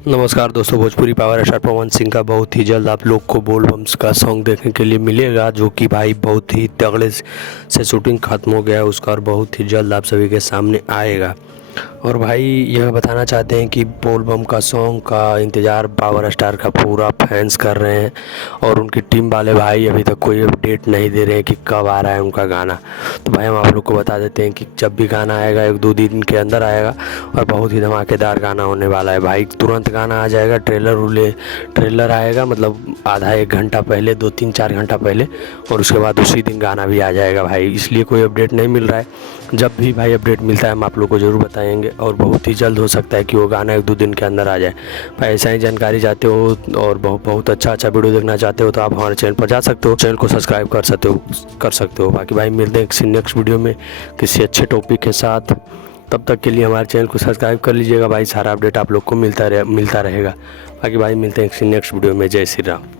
नमस्कार दोस्तों, Bhojpuri power star Pawan Singh का बहुत ही जल्द आप लोग को बोल बम्स का सॉन्ग देखने के लिए मिलेगा, जो कि भाई बहुत ही तगड़े से शूटिंग ख़त्म हो गया है उसका और बहुत ही जल्द आप सभी के सामने आएगा। और भाई यह बताना चाहते हैं कि बोल बम का सॉन्ग का इंतज़ार पावर स्टार का पूरा फैंस कर रहे हैं और उनकी टीम वाले भाई अभी तक कोई अपडेट नहीं दे रहे हैं कि कब आ रहा है उनका गाना। तो भाई हम आप लोग को बता देते हैं कि जब भी गाना आएगा 1-2 दिन के अंदर आएगा और बहुत ही धमाकेदार गाना होने वाला है भाई। तुरंत गाना आ जाएगा, ट्रेलर आएगा, मतलब आधा 1 घंटा पहले, 2-3-4 घंटा पहले, और उसके बाद उसी दिन गाना भी आ जाएगा भाई। इसलिए कोई अपडेट नहीं मिल रहा है। जब भी भाई अपडेट मिलता है हम आप लोग को ज़रूर बताएंगे और बहुत ही जल्द हो सकता है कि वो गाना 1-2 दिन के अंदर आ जाए भाई। ऐसा ही जानकारी चाहते हो और बहुत अच्छा वीडियो देखना चाहते हो तो आप हमारे चैनल पर जा सकते हो, चैनल को सब्सक्राइब कर सकते हो। बाकी भाई मिलते हैं किसी नेक्स्ट वीडियो में किसी अच्छे टॉपिक के साथ। तब तक के लिए हमारे चैनल को सब्सक्राइब कर लीजिएगा भाई, सारा अपडेट आप लोग को मिलता रहेगा। बाकी भाई मिलते हैं किसी नेक्स्ट वीडियो में। जय श्री राम।